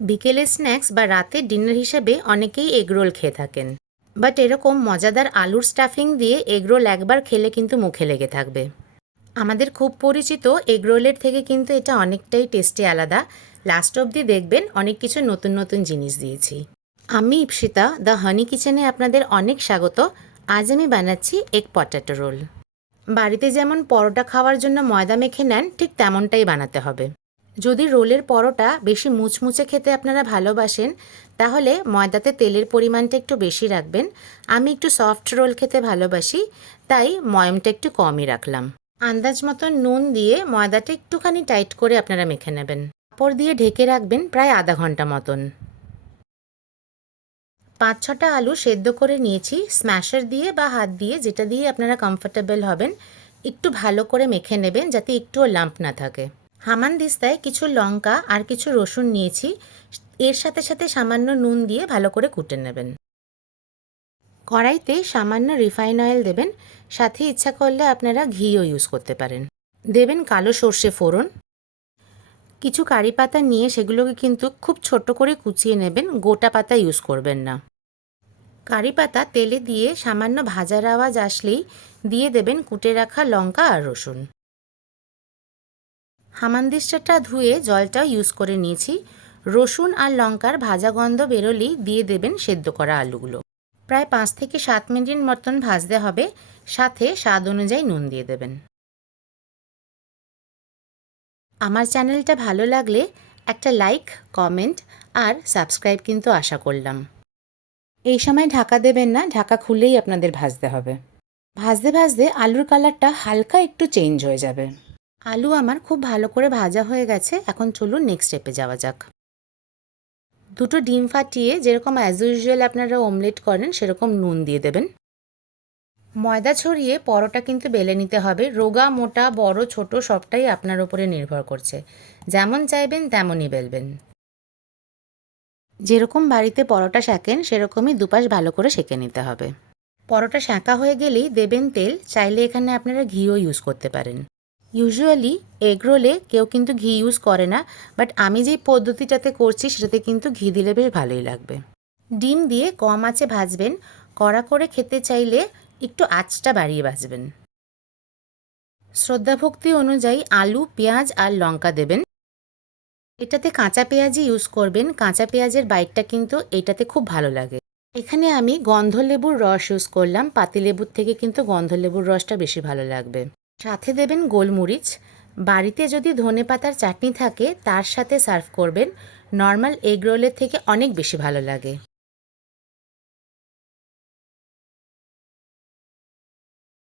বিকেলের স্ন্যাক্স বা রাতের ডিনার হিসেবে অনেকেই এগরোল খেয়ে থাকেন, বাট এরকম মজাদার আলুর স্টাফিং দিয়ে এগরোল একবার খেলে কিন্তু মুখে লেগে থাকবে। আমাদের খুব পরিচিত এগরোলের থেকে কিন্তু এটা অনেকটাই টেস্টি আলাদা। লাস্ট অবধি দেখবেন অনেক কিছু নতুন নতুন জিনিস দিয়েছি। আমি ইপসিতা, দ্য হানি কিচেনে আপনাদের অনেক স্বাগত। আজ আমি বানাচ্ছি এগ পটেটো রোল। বাড়িতে যেমন পরোটা খাওয়ার জন্য ময়দা মেখে নেন, ঠিক তেমনটাই বানাতে হবে। যদি রোলের পরোটা বেশি মুচমুচে খেতে আপনারা ভালোবাসেন, তাহলে ময়দাতে তেলের পরিমাণটা একটু বেশি রাখবেন। আমি একটু সফট রোল খেতে ভালোবাসি, তাই ময়মটা একটু কমই রাখলাম। আন্দাজ মতো নুন দিয়ে ময়দাটা একটুখানি টাইট করে আপনারা মেখে নেবেন। কাপড় দিয়ে ঢেকে রাখবেন প্রায় আধা ঘন্টা মতন। 5-6টা আলু সেদ্ধ করে নিয়েছি। স্ম্যাশার দিয়ে বা হাত দিয়ে, যেটা দিয়ে আপনারা কমফোর্টেবল হবেন, একটু ভালো করে মেখে নেবেন যাতে একটুও লাম্প না থাকে। হামানদিস্তায় কিছু লঙ্কা আর কিছু রসুন নিয়েছি। এর সাথে সাথে সামান্য নুন দিয়ে ভালো করে কুটে নেবেন। কড়াইতে সামান্য রিফাইন অয়েল দেবেন, সাথে ইচ্ছা করলে আপনারা ঘিও ইউজ করতে পারেন। দেবেন কালো সর্ষে ফোড়ন। কিছু কারি পাতা নিয়ে সেগুলোকে কিন্তু খুব ছোট করে কুচিয়ে নেবেন, গোটা পাতা ইউজ করবেন না। কারি পাতা তেলে দিয়ে সামান্য ভাজার আওয়াজ আসলেই দিয়ে দেবেন কুটে রাখা লঙ্কা আর রসুন। হামানদিস্তাটা ধুয়ে জলটাও ইউজ করে নিয়েছি। রসুন আর লঙ্কার ভাজা গন্ধ বেরোলেই দিয়ে দেবেন সেদ্ধ করা আলুগুলো। প্রায় 5 থেকে 7 মিনিট মতন ভাজতে হবে, সাথে স্বাদ অনুযায়ী নুন দিয়ে দেবেন। আমার চ্যানেলটা ভালো লাগলে একটা লাইক, কমেন্ট আর সাবস্ক্রাইব কিন্তু আশা করলাম। এই সময় ঢাকা দেবেন না, ঢাকা খুলেই আপনাদের ভাজতে হবে। ভাজতে ভাজতে আলুর কালারটা হালকা একটু চেঞ্জ হয়ে যাবে। আলু আমার খুব ভালো করে ভাজা হয়ে গেছে। এখন চলুন নেক্সট স্টেপে যাওয়া যাক। দুটো ডিম ফাটিয়ে যেরকম অ্যাজ ইউজুয়াল আপনারা অমলেট করেন সেরকম নুন দিয়ে দেবেন। ময়দা ছড়িয়ে পরোটা কিন্তু বেলে নিতে হবে। রোগা, মোটা, বড়, ছোট সবটাই আপনার উপরে নির্ভর করছে। যেমন চাইবেন তেমনই বেলবেন। যেরকম বাড়িতে পরোটা সেঁকেন সেরকমই দুপাশ ভালো করে সেঁকে নিতে হবে। পরোটা সেঁকা হয়ে গেলেই দেবেন তেল। চাইলে এখানে আপনারা ঘিও ইউজ করতে পারেন। ইউজুয়ালি এগরোলে কেউ কিন্তু ঘি ইউজ করে না, বাট আমি যেই পদ্ধতিটাতে করছি সেটাতে কিন্তু ঘি দিলে বেশ ভালোই লাগবে। ডিম দিয়ে কম আঁচে ভাজবেন। কড়া করে খেতে চাইলে একটু আঁচটা বাড়িয়ে ভাজবেন। শ্রদ্ধাভক্তি অনুযায়ী আলু, পেঁয়াজ আর লঙ্কা দেবেন। এটাতে কাঁচা পেঁয়াজই ইউজ করবেন। কাঁচা পেঁয়াজের বাইটটা কিন্তু এটাতে খুব ভালো লাগে। এখানে আমি গন্ধলেবুর রস ইউজ করলাম। পাতিলেবুর থেকে কিন্তু গন্ধলেবুর রসটা বেশি ভালো লাগবে। সাথে দেবেন গোলমরিচ। বাড়িতে যদি ধনেপাতার চাটনি থাকে তার সাথে সার্ভ করবেন। নর্মাল এগ রোলের থেকে অনেক বেশি ভালো লাগে।